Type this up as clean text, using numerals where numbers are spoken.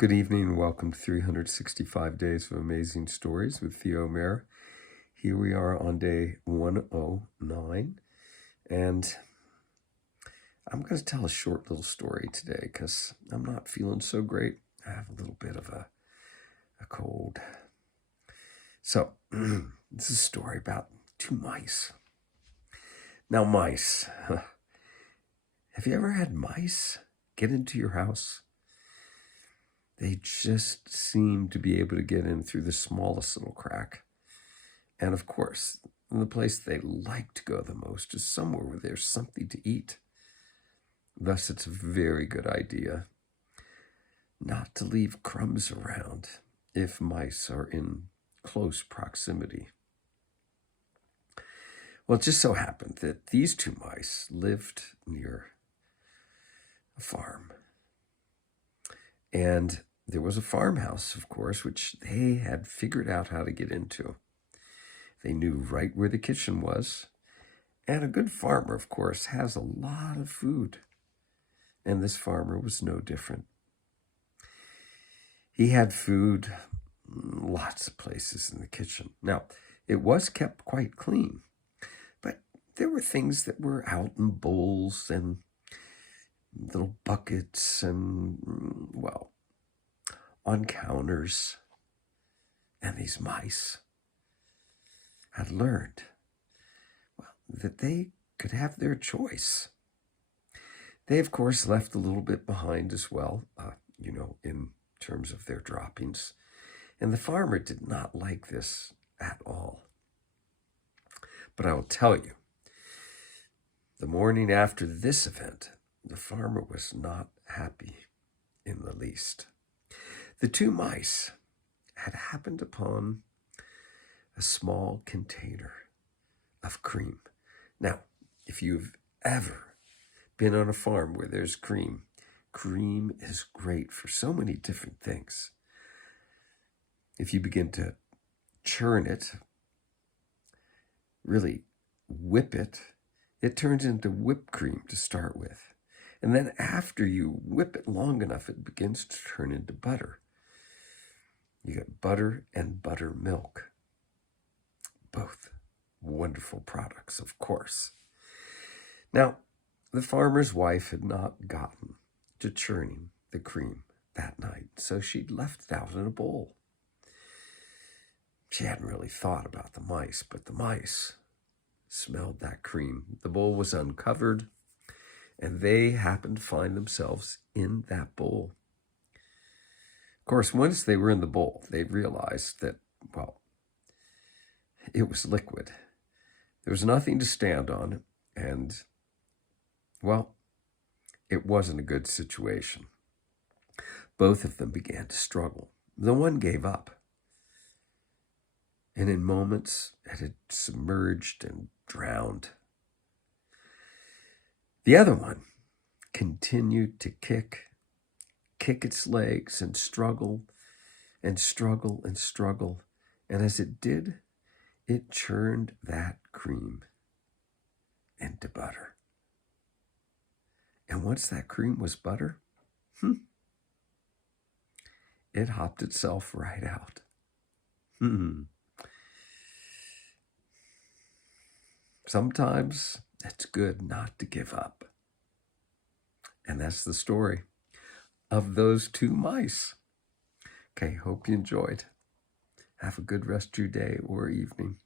Good evening and welcome to 365 Days of Amazing Stories with Theo Mayer. Here we are on day 109, and I'm going to tell a short little story today because I'm not feeling so great. I have a little bit of a cold. So, this is a story about two mice. Now, mice. Have you ever had mice get into your house? They just seem to be able to get in through the smallest little crack. And of course, the place they like to go the most is somewhere where there's something to eat. Thus, it's a very good idea not to leave crumbs around if mice are in close proximity. Well, it just so happened that these two mice lived near a farm. And there was a farmhouse, of course, which they had figured out how to get into. They knew right where the kitchen was. And a good farmer, of course, has a lot of food. And this farmer was no different. He had food lots of places in the kitchen. Now, it was kept quite clean, but there were things that were out in bowls and little buckets and, well, on counters. And these mice had learned, well, that they could have their choice. They, of course, left a little bit behind as well, in terms of their droppings. And the farmer did not like this at all. But I will tell you, the morning after this event, the farmer was not happy in the least. The two mice had happened upon a small container of cream. Now, if you've ever been on a farm where there's cream, cream is great for so many different things. If you begin to churn it, really whip it, it turns into whipped cream to start with. And then after you whip it long enough, it begins to turn into butter. You get butter and buttermilk. Both wonderful products, of course. Now, the farmer's wife had not gotten to churning the cream that night, so she'd left it out in a bowl. She hadn't really thought about the mice, but the mice smelled that cream. The bowl was uncovered, and they happened to find themselves in that bowl. Of course, once they were in the bowl, they realized that, well, it was liquid. There was nothing to stand on, and, well, it wasn't a good situation. Both of them began to struggle. The one gave up, and in moments it had submerged and drowned. The other one continued to kick its legs and struggle and struggle and struggle. And as it did, it churned that cream into butter. And once that cream was butter, it hopped itself right out. Sometimes it's good not to give up. And that's the story of those two mice. Okay, hope you enjoyed. Have a good rest of your day or evening.